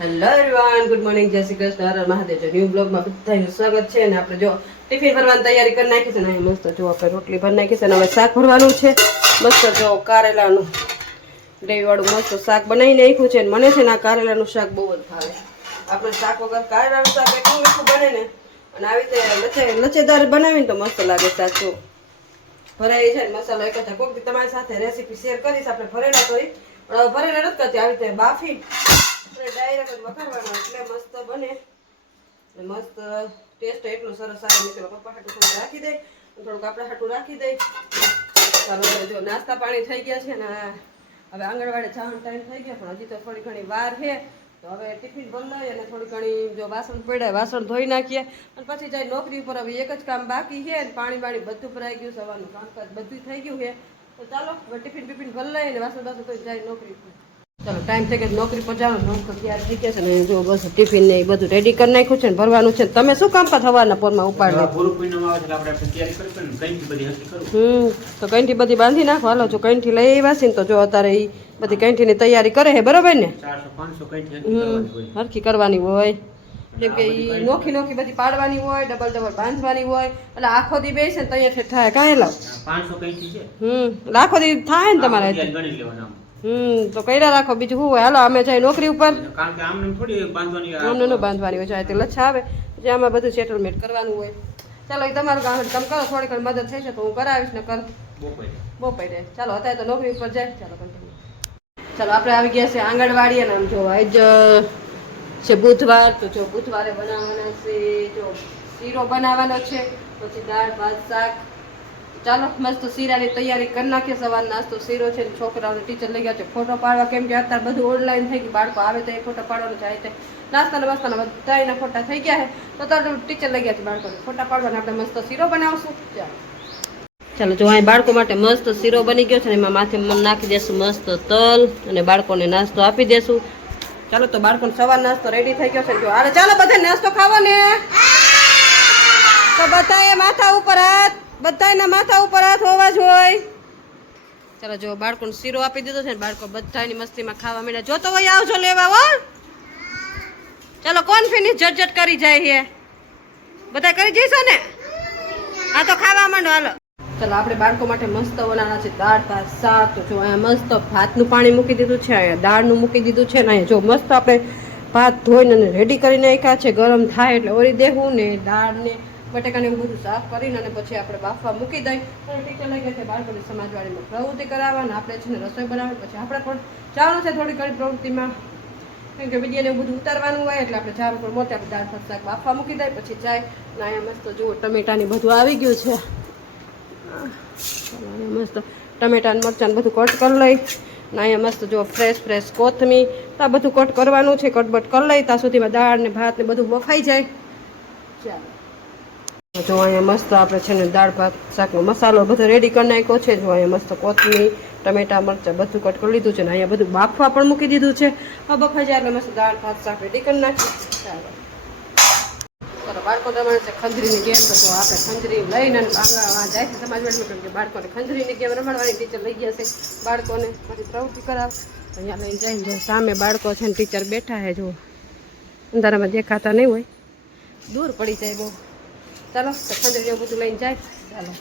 Hello everyone, good morning, જય Shri Krishna, Har Har Mahadev. New બ્લોગમાં બધાનું સ્વાગત છે. અને આપણે જો ટિફિન ભરવાની તૈયારી કરી નાખી છે ને, મસ્ત જો આપણે રોટલી ભરી નાખી છે. અને હવે શાક ભરવાનું છે. મસ્ત જો કારેલાનું ગ્રેવી વાળું મસ્ત શાક બનાવી નાખ્યું છે. મને છે ને આ કારેલાનું શાક બહુ જ ભાવે. આપણે શાક વગર કારેલાનું શાક એટલું મીઠું બને ને, અને આવી રીતે લચેદાર બનાવીને તો મસ્ત લાગે શાક. જો ભરાઈ છે મસાલો એક જ કોઈક તમારી સાથે રેસીપી શેર કરીશ. આપણે ભરેલા કરી પણ ભરેલા નથી કરતી, આવી રીતે બાફી ડાયરેક્ટ વઘારવાનો એટલે મસ્ત બને. મસ્ત ટેસ્ટ એટલું સરસ આવે. નીકળો પપ્પા હાટું થોડું રાખી દઈ, થોડુંક આપણે હાટું રાખી દઈ. ચાલો જો નાસ્તા પાણી થઈ ગયા છે ને હવે આંગણવાડી જવાનો ટાઈમ થઈ ગયો, પણ હજી તો થોડી ઘણી વાર છે. તો હવે ટિફિન બનાવી અને થોડી ઘણી જો વાસણ પડ્યા વાસણ ધોઈ નાખીએ અને પછી જાય નોકરી ઉપર. હવે એક જ કામ બાકી છે ને પાણી બાળી બધું ભરાઈ ગયું, સવારનું કામકાજ બધું થઈ ગયું છે. તો ચાલો હવે ટિફિન ભરી લઈએ અને વાસણ બાસણ તો જાય નોકરી ઉપર. ચાલો ટાઈમ થઈ ગયો નોકરી પર જવાનું. તો તૈયાર થઈ ગયા છે ને જો બસ ટિફિન ને એ બધું રેડી કરી નાખ્યું છે ને ભરવાનું છે. તમે શું કામ પર થવાના પોરમાં ઉપાડ તો કંઠી બધી બાંધી નાખો. હાલો જો કંઠી લઈ આવ્યા છે ને તો જો અત્યારે એ બધી કંઠીની તૈયારી કરે છે, બરોબર ને? હરખી કરવાની હોય કેમ કે એ નોખી નોખી બધી પાડવાની હોય, ડબલ ડબલ બાંધવાની હોય. એટલે આખો દી બેસે ને તૈયાર થાય કાંઈ લાવ 500 કંઠી છે. આખો દી થાય ને તમારે. તો કર્યા રાખો, બીજું શું હોય. હાલો અમે જાય નોકરી ઉપર. કારણ કે આમને થોડી બાંધવાની આમને ન બાંધવાની હોય, જાય તે લચ્છા આવે પછી આમાં બધું સેટલમેન્ટ કરવાનું હોય. ચાલો એ તમારું કામ તમે કરો, થોડી ઘણી મદદ થઈ છે તો હું કરાવીશ ને કર બપોરે. ચાલો અત્યારે તો નોકરી ઉપર જાય. ચાલો કન્ટિન્યુ. ચાલો આપણે આવી ગયા છે આંગણવાડી. અને આમ જો આજ છે બુધવાર, તો જો બુધવારે બનાવવાના છે જો શીરો બનાવવાનો છે, પછી દાળ ભાત શાક. ચાલો મસ્ત શીરાની તૈયારી કરી નાખીએ. સવાર નાસ્તો શીરો છે. છોકરાઓને ટીચર લઈ ગયા છે ફોટો પાડવા, કેમ કે અત્યારે બધું ઓનલાઈન થઈ ગયું. બાળકો આવે તો એ ફોટો પાડવાનું જાય છે. નાસ્તાના વાસ્તાના બધા એના ફોટા થઈ ગયા છે. તો અત્યારે ટીચર લઈ ગયા છે બાળકોને ફોટા પાડવાના. આપણે મસ્ત શીરો બનાવશું. ચાલો જો અહીં બાળકો માટે મસ્ત શીરો બની ગયો છે ને એમાં માથે નાખી દેશું મસ્ત તલ અને બાળકોને નાસ્તો આપી દેશું. ચાલો તો બાળકોને સવાર નાસ્તો રેડી થઈ ગયો છે. જો અરે ચાલો બધા નાસ્તો ખાવો ને, તો બધાએ માથા ઉપર હાથ, બધાના માથા ઉપર હાથ હોવા જોઈએ. ચાલો જો બાળકોને શીરો આપી દીધો છે ને બાળકો બધાની મસ્તીમાં ખાવા માંડ્યા. જો તો ભાઈ આવજો લેવા હો. ચાલો કોણ ફિનિશ ઝટઝટ કરી જાય છે? બધા કરી જઈશો ને? હા તો ખાવા માંડો હાલો. ચાલો આપણે બાળકો માટે મસ્ત બનાવવાના છે દાળ ભાત શાક. તો જો અહીંયા મસ્ત ભાતનું પાણી મૂકી દીધું છે, અહીંયા દાળનું મૂકી દીધું છે ને અહીંયા જો મસ્ત આપણે ભાત ધોઈને અને રેડી કરી નાખ્યા છે. ગરમ થાય એટલે ઓરી દેવું ને દાળ ને બટેકાને એવું બધું સાફ કરીને અને પછી આપણે બાફવા મૂકી દઈ. ટીચર લઈ ગયા છે બાળકોની સમાજવાડીમાં પ્રવૃત્તિ કરાવવાના. આપણે છે ને રસોઈ બનાવવાની, પછી આપણે પણ જવાનું છે થોડી ઘણી પ્રવૃત્તિમાં, કેમ કે વિડીયોને એવું બધું ઉતારવાનું હોય. એટલે આપણે ચાર ઉપર મોટે આપણે દાળ ભાત શાક બાફવા મૂકી દઈએ પછી જાય. અને અહીંયા મસ્ત જુઓ ટમેટાની બધું આવી ગયું છે. મસ્ત ટમેટા મરચાં બધું કટ કરી લઈ ને અહીંયા મસ્ત જો ફ્રેશ કોથમીર તો આ બધું કટ કરવાનું છે. કટબટ કરી લઈ ત્યાં સુધીમાં દાળ ને ભાત ને બધું બફાઈ જાય. ચાલો જો અહીંયા મસ્ત આપણે છે ને દાળ ભાત શાકનો મસાલો બધો રેડી કરી નાખ્યો છે. જો અહીંયા મસ્ત કોથમીર ટમેટા મરચાં બધું કટ કરી લીધું છે ને અહીંયા બધું બાફવા પણ મૂકી દીધું છે. હવે બફાઈ જાય એટલે મસ્ત દાળ ભાત શાક રેડી કરી નાખીએ. ચાલો બાળકો તમારે છે ખંજરીની ગેમ. તો જો આપણે ખંજરી લઈને આંગણ જાય છે સમાજવાડીમાં, કેમ કે બાળકોને ખંજરીની ગેમ રમાડવાની ટીચર લઈ ગયા છે. બાળકોને બધી પ્રવૃત્તિ કરાવ અહીંયા લઈને જઈને જો સામે બાળકો છે ને ટીચર બેઠા છે. જો અંધારામાં દેખાતા નહીં હોય, દૂર પડી જાય બહુ. ચાલો તો ખંજરી એવું બધું લઈને જાય. ચાલો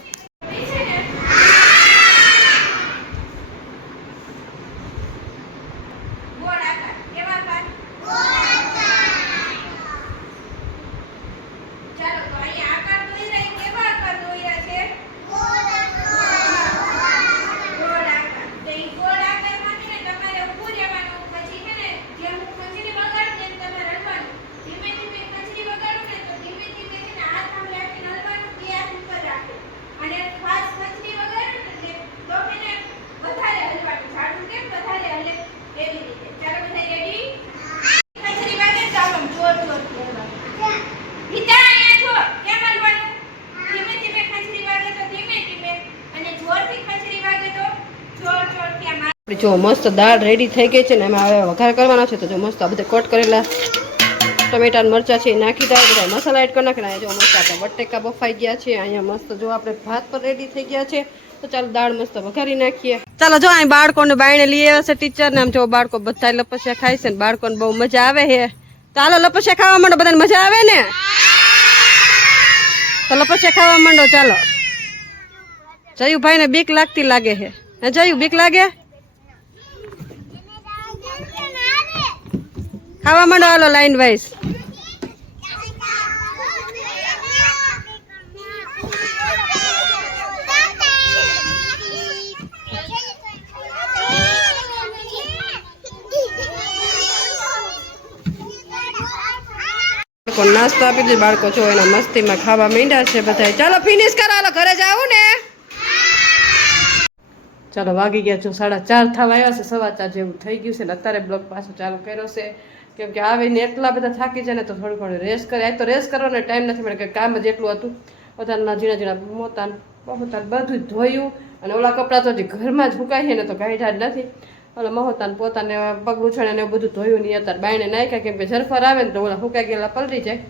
જો મસ્ત દાળ રેડી થઈ ગઈ છે ને એમાં હવે વઘાર કરવાનો છે. તો જો મસ્ત આ બધા કટ કરેલા ટમેટા મરચાં છે એ નાખી દે. બધા મસાલા એડ કરી નાખીને જો મસ્ત આપણે બટેકા બફાઈ ગયા છે. અહીંયા મસ્ત જો આપણે ભાત પર રેડી થઈ ગયા છે. તો ચાલો દાળ મસ્ત વઘારી નાખીએ. ચાલો જો અહીં બાળકોને બાયણે લઈ આવ્યા છે ટીચર ને. આમ જો બાળકો બધા લપસ્યા ખાય છે ને બાળકોને બહુ મજા આવે છે. ચાલો લપસ્યા ખાવા માંડો, બધાને મજા આવે ને તો લપસ્યા ખાવા માંડો. ચાલો જયુભાઈ ને બીક લાગતી લાગે છે. હે જયુ બીક લાગે? ખાવા માંડો હાલો લાઈન વાઇઝ. નાસ્તો આપી દીધો. બાળકો જો એના મસ્તીમાં ખાવા માંડ્યા છે બધા. ચાલો ફિનિશ કરાવો, ઘરે જાવું ને. ચાલો વાગી ગયા જો 4:30 થવા આવ્યા છે. 4:15 જેવું થઈ ગયું છે ને અત્યારે બ્લોગ પાછો ચાલુ કર્યો છે. કેમ કે આવીને એટલા બધા થાકી જાય ને તો થોડી ઘણી રેસ્ટ કરે. આજ તો રેસ્ટ કરવાનો ટાઈમ નથી મળે કે કામ જ એટલું હતું. બધાના ઝીણા ઝીણા મોતાન બહોતાન બધું જ ધોયું અને ઓલા કપડાં તો હજી ઘરમાં જ સુકાય ને તો કાઢ્યા જ નથી. ઓલા મહોતાન પોતાને પગલું છણે ને બધું ધોયું નહીં. અત્યારે બાયણે નાખ્યા કેમ કે ઝરફર આવે ને તો ઓલા સુકાઈ ગયેલા પલળી જાય.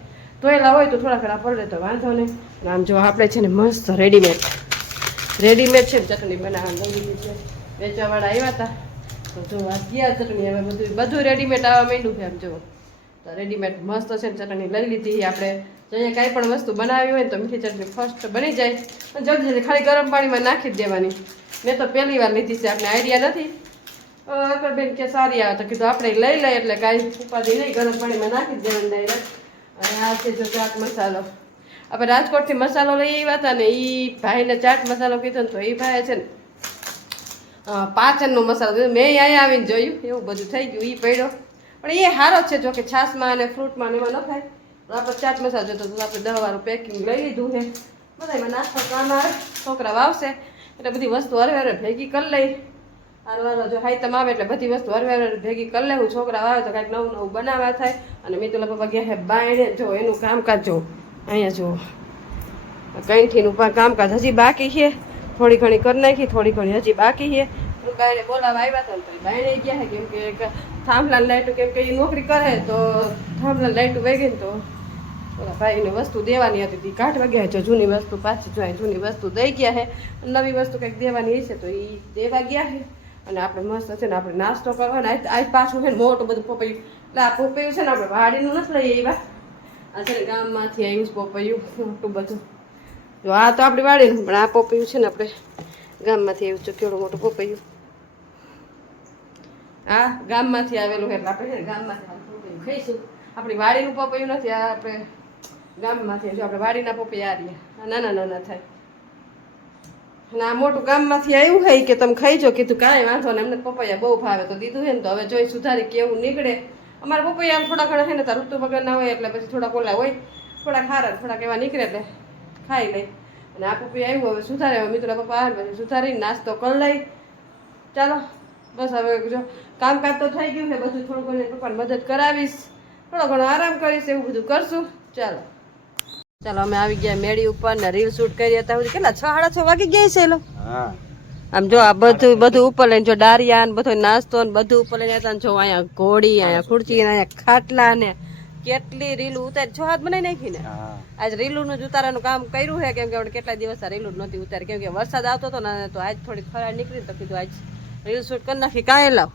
ધોયેલા હોય તો થોડા ઘણા પલળે તો વાંધો નહીં. આમ જો આપણે છે ને મસ્ત રેડીમેડ છે ને ચટણી બનાવવા લઈ છે. વેચવાવાળા આવ્યા હતા તો જો આ ગયા ચટણી. હવે બધું રેડીમેડ આવવા માંડ્યું છે. આમ જુઓ તો રેડીમેડ મસ્ત છે ને ચટણી લઈ લીધી. આપણે જોઈએ કાંઈ પણ વસ્તુ બનાવી હોય ને તો મીઠી ચટણી ફર્સ્ટ બની જાય. જલ્દી જલ્દી ખાલી ગરમ પાણીમાં નાખી જ દેવાની. મેં તો પહેલી વાર લીધી છે, આપણે આઈડિયા નથી. અકરબેન કે સારી આવે તો કીધું આપણે લઈ લઈએ એટલે કાંઈ ઉપાધિ નહીં, ગરમ પાણીમાં નાખી જ દેવાની ડાયરેક્ટ. અને આ છે જો ચાટ મસાલો. આપણે રાજકોટથી મસાલો લઈ આવ્યા હતા ને એ ભાઈને ચાટ મસાલો કીધો ને તો એ ભાઈ છે ને પાચનનો મસાલો કીધો. મેં અહીંયા આવીને જોયું એવું બધું થઈ ગયું. એ પડ્યો પણ એ સારો છે જો કે છાશમાં અને ફ્રૂટમાં એમાં ન થાય. આપણે ચાટ મસાલો જોતો તો આપણે 10 વાળું પેકિંગ લઈ લીધું છે. બધા એમાં નાસ્તો કામ આવે, છોકરા વાવશે એટલે બધી વસ્તુ હરવે ભેગી કરી લઈ. હારવાનો જો હાઈતમ આવે એટલે બધી વસ્તુ હરવે ભેગી કરી લેવું. છોકરા આવે તો કાંઈક નવું નવું બનાવવા થાય. અને મિતુલા પપ્પા ગયા છે બાયણે. જો એનું કામકાજ જો અહીંયા જુઓ કંઠીનું કામકાજ હજી બાકી છે. થોડી ઘણી કરી નાખી, થોડી ઘણી હજી બાકી છે. બાયણે બોલાવા આવ્યા હતા તો બાયણે ગયા છે કેમ કે થાંભલા લાઈટું કેમ કે એ નોકરી કરે તો થાંભલા લાઈટું વહી ગઈ ને તો ઓલા ભાઈને વસ્તુ દેવાની હતી. કાઢવા ગયા જો જૂની વસ્તુ પાછી જો જૂની વસ્તુ દઈ ગયા છે. નવી વસ્તુ કંઈક દેવાની હશે તો એ દેવા ગયા છે. અને આપણે મસ્ત છે ને આપણે નાસ્તો કરવાનો. આજ પાછું છે ને મોટું બધું પપૈયું. એટલે આ પપૈયું છે ને આપણે વાડીનું નથી લઈ આવ્યા. આ છે ને ગામમાંથી આવ્યું છે પપૈયું મોટું બધું. જો આ તો આપણી વાડીનું પણ આ પપૈયું છે ને આપણે ગામમાંથી આવ્યું છે. કેવડું મોટું પપૈયું આ ગામમાંથી આવેલું એટલે આપણે છે ને ગામમાંથી પપૈયું ખાઈશું. આપણી વાડીનું પપૈયું નથી, આ આપણે ગામમાંથી. જો આપણે વાડીના પપૈયા આ રહ્યા નાના નાના થાય. અને આ મોટું ગામમાંથી આવ્યું હોય કે તમે ખાઈ જો. કીધું કાંઈ વાંધો ને એમને પપૈયા બહુ ભાવે તો દીધું છે ને તો હવે જોઈ સુધારી કેવું નીકળે. અમારા પપૈયા થોડા ઘણા છે ને તો ઋતુ વગરના હોય એટલે પછી થોડા ઓલા હોય, થોડા ખારા થોડાક એવા નીકળે એટલે ખાઈ લઈ. અને આ પપૈયા આવ્યું હવે સુધારે. હવે મિત્રોના પપ્પા આવે પછી સુધારીને નાસ્તો કરી લઈ. ચાલો બસ હવે જો કામકાજ તો થઈ ગયું છે બધું. થોડું ઘણું પપ્પાને મદદ કરાવીશ, થોડો ઘણો આરામ કરીશ, એવું બધું કરશું. ચાલો ચાલો અમે આવી ગયા મેળી ઉપર ને રીલ શૂટ કરી હતા. કેટલા 6:30 વાગી ગયા છે. આમ જો આ બધું ઉપર લઈને જો ડારિયા ને બધો નાસ્તો ને બધું ઉપર લઈને હતા. જો અહીંયા ઘોડી, અહીંયા ખુરચી, અહીંયા ખાટલા ને કેટલી રીલું ઉતારી. 6 હાથ બનાવી નાખી ને. આજ રીલું જ ઉતારવાનું કામ કર્યું છે કેમ કે આપણે કેટલા દિવસ રીલું જ નહોતી ઉતારી કેમ કે વરસાદ આવતો હતો ને તો આજ થોડી ખરાબ નીકળી તો કીધું આજ રીલ શૂટ કરી નાખી. કાંઈ લાવ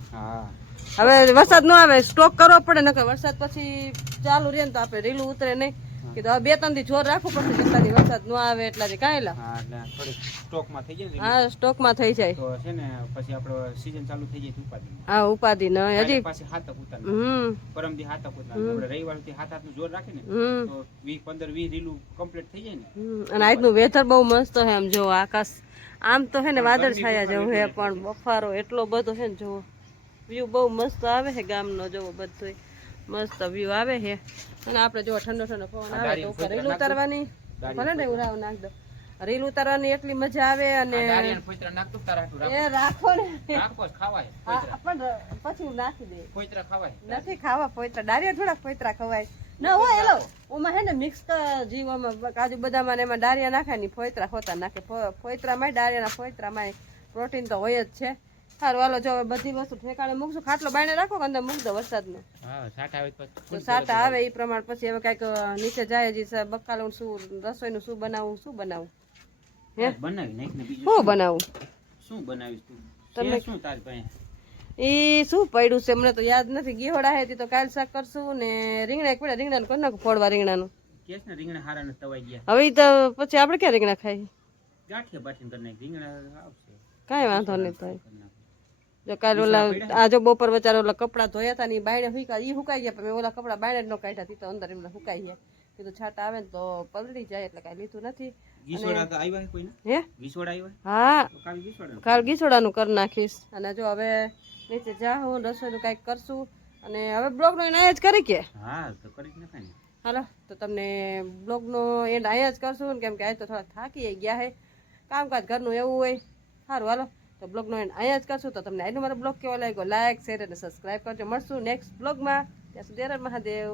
હવે વરસાદ ન આવે સ્ટોક કરવો પડે નકર વરસાદ પછી ચાલુ રહે ને તો આપણે રીલું ઉતરે નહીં. કીધું હવે 2-3 દી જોર રાખવું પડશે. જેટલાથી વરસાદ ન આવે એટલાથી કાંઈ લાવ. હા સ્ટોકમાં થઈ જાય તો છે ને પછી આપણો સીઝન ચાલુ થઈ જાય ઉપાધિ. હા ઉપાધિ ન હજી પાછી હાથક ઉતાર. પરમદી હાથક ઉતાર આપણે રવિવારથી હાથનું જોર રાખીને તો 20-15-20 રીલું કમ્પ્લીટ થઈ જાય ને. અને આજનું વેધર બહુ મસ્ત છે. આમ જો આકાશ આમ તો છે ને વાદળ છાયા જેવું છે પણ બફારો એટલો બધો છે ને જુઓ. વ્યૂ બહુ મસ્ત આવે છે ગામનો. જુઓ બધું મસ્ત વ્યૂ આવે છે. અને આપણે જો ઠંડો ઠંડો પવન આવે તો ઉપર રીલ ઉતારવાની ભલે ને ઉરાવ નાખ દો. રીલ ઉતારવાની એટલી મજા આવે. અને એ રાખો ને પણ પછી નાખી દે. નથી ખાવા પોઈતરા. ડારિયા થોડા પોઈતરા ખવાય ના હોય. એલો ઓમાં હે ને મિક્સ જીવામાં કાજુ બદામ એમાં ડારિયા નાખે ને પોઈતરા હોતા નાખે. પોઈતરામાં ડારિયાના પોઈતરામાં પ્રોટીન તો હોય જ છે. સારું હાલો જો હવે બધી વસ્તુ ઠેકાણે મૂકશું. ખાટલો બાયણે રાખો કે અંદર મૂક દો વરસાદનો. તો સાટા આવે એ પ્રમાણે પછી હવે કાંઈક નીચે જાય હજી બકાલું શું રસોઈનું શું બનાવવું હે બનાવી નાખ ને બીજું શું બનાવું શું બનાવીશ તું તમે- છે શું તારી પાસે એ શું પડ્યું છે મને તો યાદ નથી ગીહોડા હે તો કાલ શાક કરશું ને રીંગણા એક પડ્યા રીંગણાનું કરી નાખું ફોડવા રીંગણાનું કેસ ને રીંગણા હારા ને તવાઈ ગયા હવે ઈ તો પછી આપણે ક્યાં રીંગણા ખાઈ ગાંઠિયા બાઠીને કરી નાખ રીંગણા આવશે કાંઈ વાંધો નહીં તો કરી નાખ. જો કાલ ઓલા આ જો બપોર વચાર ઓલા કપડાં ધોયા હતા ને ઈ બાયણે હુકાઈ ઈ હુકાઈ ગયા પણ મેં ઓલા કપડાં બાયણે જ ન કાઢ્યા તી તો અંદર એમને હુકાઈ ગયા કીધું છાટા આવે ને તો પલળી જાય એટલે કાંઈ લીધું નથી ગીસોડા તો આવ્યા કોઈને હે ગીસોડા આવ્યા હા તો કાલ ગીસોડા કાલ ગીસોડાનું કરી નાખીશ અને જો હવે નીચે જાઉં રસોઈનું કાંઈક કરશું અને હવે બ્લોગનો એને અહીંયા જ કરી કે હા તો કરી જ નખાય ને હાલો તો તમને બ્લોગનો એન્ડ અહીંયા જ કરશું ને કેમ કે આજે તો થોડા થાકી ગયા હે કામકાજ ઘરનું એવું હોય સારું હાલો તો બ્લોગનો એન્ડ અહીંયા જ કરશું તો તમને આજનો મારો બ્લોગ કેવો લાગ્યો લાઈક શેર અને સબસ્ક્રાઈબ કરજો મળશું નેક્સ્ટ બ્લોગમાં ત્યાં સુધી હર હર મહાદેવ